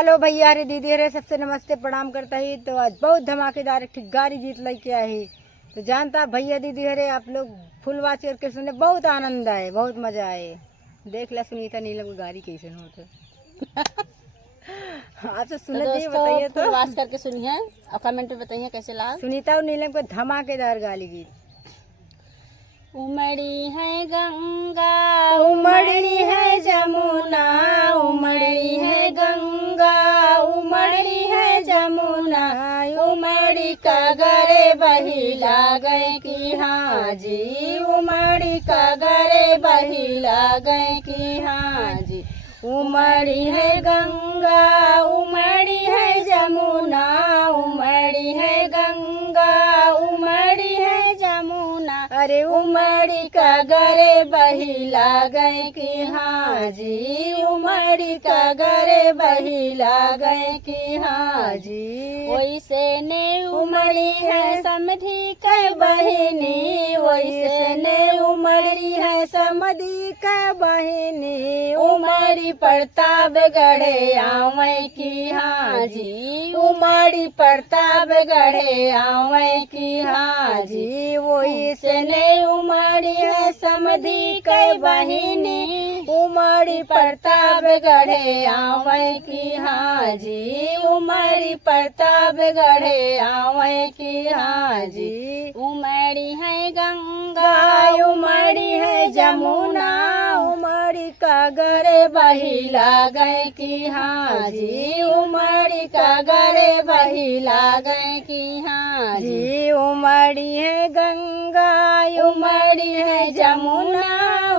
Hello भैया अरे दीदी अरे सबसे नमस्ते प्रणाम करता ही। तो आज बहुत धमाकेदार एक गाड़ी जीत लेके आए ही। तो जानता भैया दीदी अरे आप लोग फुल वाच करके सुने, बहुत आनंद आए, बहुत मजा आए। देख ला सुनीता नीलम की गाड़ी कैसे होते आप तो सुने दी बताइए तो फुल वाच करके सुनिए और कमेंट में बताइए कैसे लगा। सुनीता और नीलम को धमाकेदार गाली गीत। उमड़ी है गंगा उमड़ी है जमुना, उमड़ी है गंगा, उमड़ी है जमुना, उमड़ी कगरे बहिला गए की हाँ जी, उमड़ी कगरे बहिला गए की हाँ जी। उमड़ी है गंगा उमड़ी है जमुना, उमड़ी है गंगा उमड़ी है जमुना, अरे उमड़ी कगरे बहिला गए की हाँ जी, उमड़ी कगरे बहिला गए की हाँ जी। वैसे ने उमड़ी है समधी के बहिनी, वैसे ने उमड़ी है समधी के बहिनी, उमड़ी प्रताप गढ़े आवे की हाँ जी, उमड़ी प्रताप गढ़े आवे की हाँ जी। वैसे ने उमड़ी है समधी के बहिनी, उमड़ी प्रताप गढ़े आवे की हाँ जी, उमड़ी प्रताप गढ़े आवे की हाँ जी। उमड़ी है गंगा उमड़ी है जमुना, उमड़ी कगरे बहिला गए की हाँ जी, उमड़ी कगरे बहिला गए की हाँ जी। उमड़ी है गंगा उमड़ी है जमुना,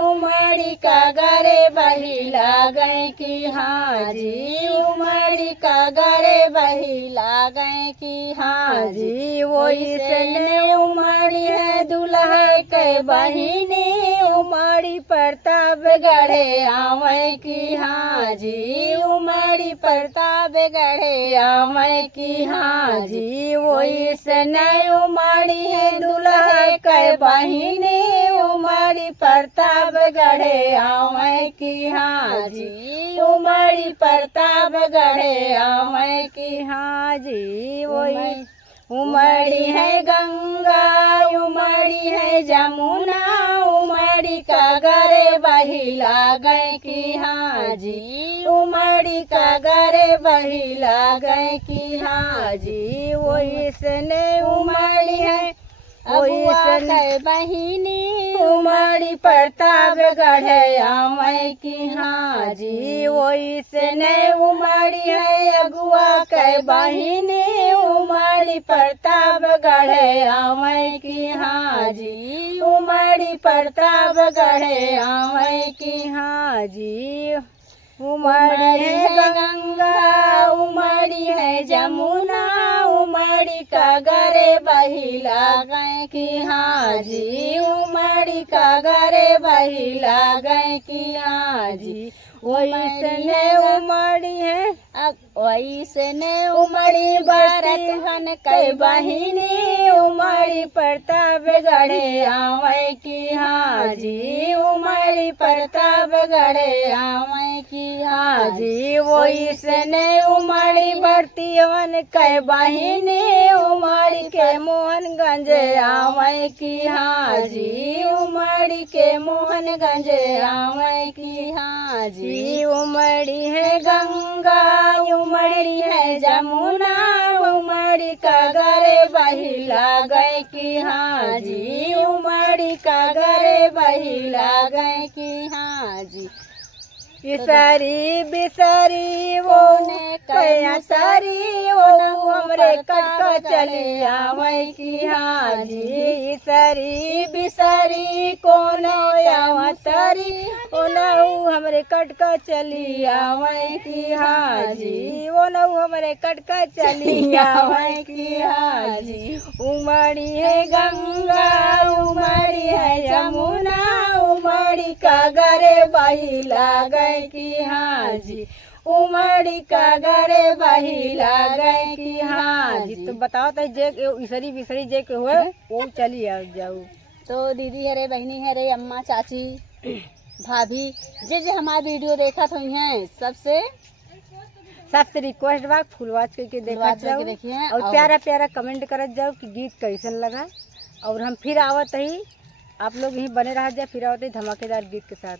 उमड़ी कगरे बहिला गए की हाँ जी, उमड़ी कगरे बहिला गए की हाँ जी। वैसे उमड़ी है दुल्हा के बहिनी, उमड़ी प्रताप गढ़े आवे की हाँ जी, उमड़ी प्रताप गढ़े आवे की हाँ जी। वैसे उमड़ी है दुल्हा के बहिनी, उमड़ी प्रताप गढ़े आवे की हाँ जी, उमड़ी प्रताप गढ़े आवे की हाँ जी। वही उमड़ी है गंगा उमड़ी है जमुना, उमड़ी कगरे बहिला गए की हाँ जी, उमड़ी कगरे बहिला गए की हाँ जी। वैसे उमड़ी है वैसे बहिनी उमड़ी प्रताप गढ़े आवे की हाँ जी। वैसे उमड़ी है अगुआ के बहिनी, उमड़ी प्रताप गढ़े आवे की हाँ जी, उमड़ी प्रताप गढ़े आवे की हाँ जी। उमड़ी है गंगा उमड़ी है जमुना, उमड़ी कगरे बहिला गए की हाँ जी, उमड़ी कगरे बहिला गए की हाँ जी। वैसे उमड़ी है वैसे उमड़ी भरत के बहिनी, उमड़ी प्रताप गढ़े आवे की हाँ जी, उमड़ी प्रताप गढ़े आवे की हाँ जी। वैसे उमड़ी भरतीवन के बहिनी, उमड़ी के मोहनगंज आवे की हाँ जी, उमड़ी के मोहनगंज आवे की हाँ जी। उमड़ी है गंगा उमड़ी है जमुना, उमड़ी कगरे बहिला गए की हाँ जी, उमड़ी कगरे बहिला गए की हाँ जी। इसरी बिसरी वो ने कया सारी वो हमरे कटका चली आवे की हाँ जी। इसरी बिसरी कौन आवतरी ओ नऊ हमरे कटका चली आवे की हाँ जी, वो नऊ हमरे कटका चली आवे की हाँ जी। उमड़ी है गंगा उमड़ी है जमुना, उमड़ी कगरे बहिला गए की हाँ जी, उमड़ी कगरे बहिला गए की हाँ जी। तो बताओ तो जे इसरी बिसरी जे के हुए वो चली आ जाओ। तो दीदी है रे बहनी है रे अम्मा चाची भाभी जे जे हमारी वीडियो देखा तो हैं सबसे सबसे रिक्वेस्ट बा फुल वॉच करके देखा फुल वॉच जाओ करके देखिए और प्यारा प्यारा कमेंट करत जाओ कि गीत कैसन लगा। और हम फिर आवत ही, आप लोग यहीं बने रह जाए, फिर आवत ही धमाकेदार गीत के साथ।